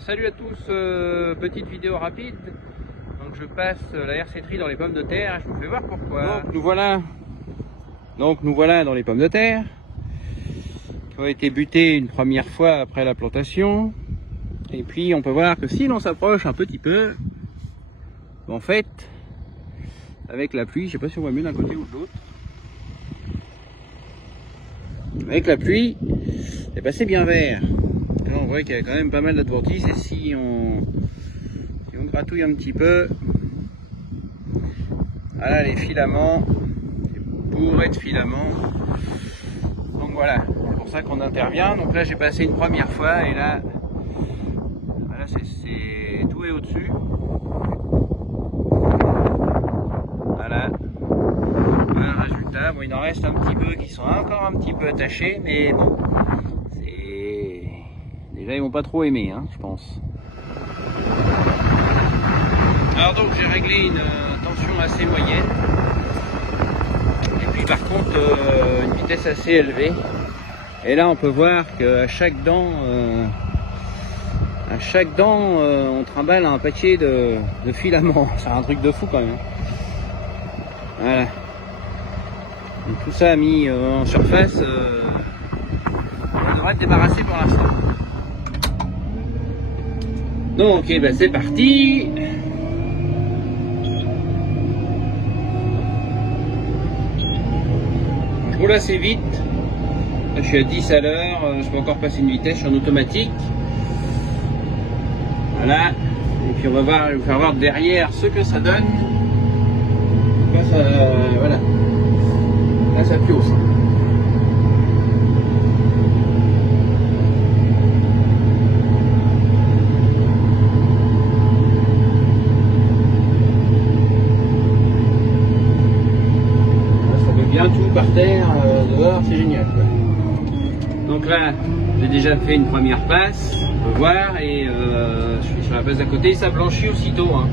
Salut à tous, petite vidéo rapide. Donc je passe la RC-Tri dans les pommes de terre et je vous fais voir pourquoi. Donc nous voilà dans les pommes de terre qui ont été butées une première fois après la plantation. Et puis on peut voir que si l'on s'approche un petit peu, en fait, avec la pluie, je sais pas si on voit mieux d'un côté ou de l'autre. Avec la pluie, c'est passé bien vert. Et là, on voit qu'il y a quand même pas mal d'adventices, et si on gratouille un petit peu, voilà les filaments, c'est bourré de filaments. Donc voilà, c'est pour ça qu'on intervient. Donc là j'ai passé une première fois et là, voilà, c'est tout est au-dessus. Voilà. Voilà le résultat. Bon, il en reste un petit peu qui sont encore un petit peu attachés, mais bon, déjà ils vont pas trop aimer, hein, je pense. Alors donc j'ai réglé une tension assez moyenne et puis par contre une vitesse assez élevée, et là on peut voir qu'à chaque dent on trimballe un paquet de filaments. C'est un truc de fou quand même. Voilà. Donc tout ça mis en surface, on devrait être débarrassé pour l'instant. Donc c'est parti. Je roule assez vite. Là, je suis à 10 à l'heure, je peux encore passer une vitesse, je suis en automatique. Voilà. Et puis on va voir, je vais vous faire voir derrière ce que ça donne. Là, voilà. Là ça pioche. Tout par terre, dehors, c'est génial quoi. Donc là j'ai déjà fait une première passe, on peut voir, et je suis sur la passe d'à côté, ça blanchit aussitôt, hein.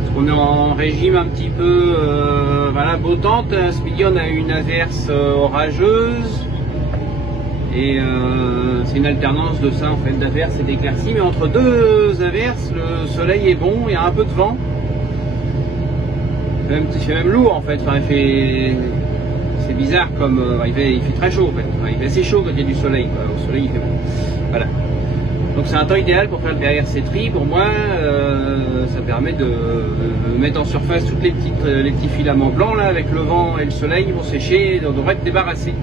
Parce qu'on est en régime un petit peu voilà, beau temps. Ce midi on a eu une averse orageuse et c'est une alternance de ça en fait, d'averse et d'éclaircies, mais entre deux averses le soleil est bon, il y a un peu de vent. C'est même lourd en fait, enfin, c'est bizarre comme il fait très chaud en fait, enfin, il fait assez chaud quand il y a du soleil, quoi. Au soleil il fait bon. Voilà. Donc c'est un temps idéal pour faire le RC-Tri. Pour moi, ça permet de mettre en surface toutes les petits filaments blancs là, avec le vent et le soleil, ils vont sécher et on devrait être débarrassé.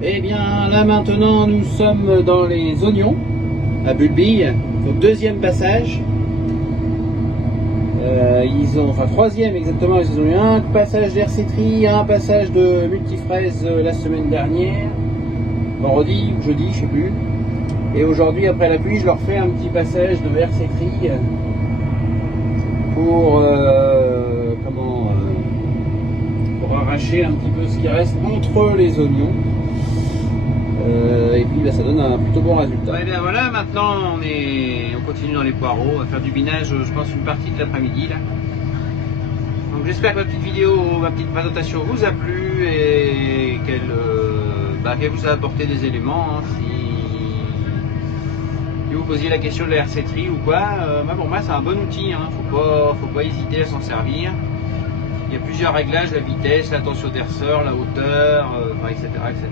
Et bien là maintenant nous sommes dans les oignons à Bulbille, au deuxième passage. Ils ont, enfin troisième exactement, ils ont eu un passage d'RC-Tri, un passage de multifraise la semaine dernière, vendredi ou jeudi, je sais plus. Et aujourd'hui après la pluie, je leur fais un petit passage de RC-Tri pour pour arracher un petit peu ce qui reste entre les oignons. Et puis là, ça donne un plutôt bon résultat. Et bien voilà, maintenant on continue dans les poireaux, on va faire du binage, je pense une partie de l'après-midi là. Donc j'espère que ma petite vidéo, ma petite présentation vous a plu et qu'elle vous a apporté des éléments. Hein, si vous posiez la question de la RC-Tri ou quoi, pour moi c'est un bon outil, hein, faut pas hésiter à s'en servir. Il y a plusieurs réglages, la vitesse, la tension des ressorts, la hauteur, etc.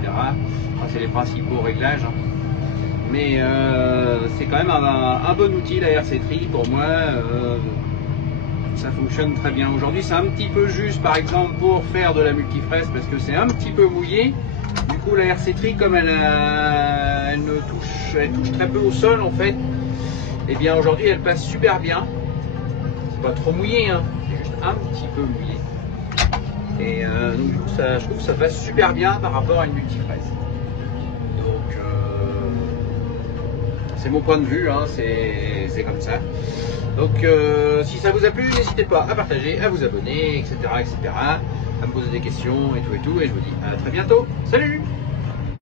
Enfin, c'est les principaux réglages. Hein. Mais c'est quand même un bon outil, la RC-Tri, pour moi. Ça fonctionne très bien. Aujourd'hui, c'est un petit peu juste, par exemple, pour faire de la multifraise, parce que c'est un petit peu mouillé. Du coup, la RC-Tri, comme elle touche très peu au sol, en fait, et bien aujourd'hui, elle passe super bien. C'est pas trop mouillé, hein. C'est juste un petit peu mouillé. Et donc du coup je trouve que ça passe super bien par rapport à une multifraise. Donc c'est mon point de vue, hein, c'est comme ça. Donc si ça vous a plu, n'hésitez pas à partager, à vous abonner, etc., à me poser des questions et tout, et je vous dis à très bientôt. Salut!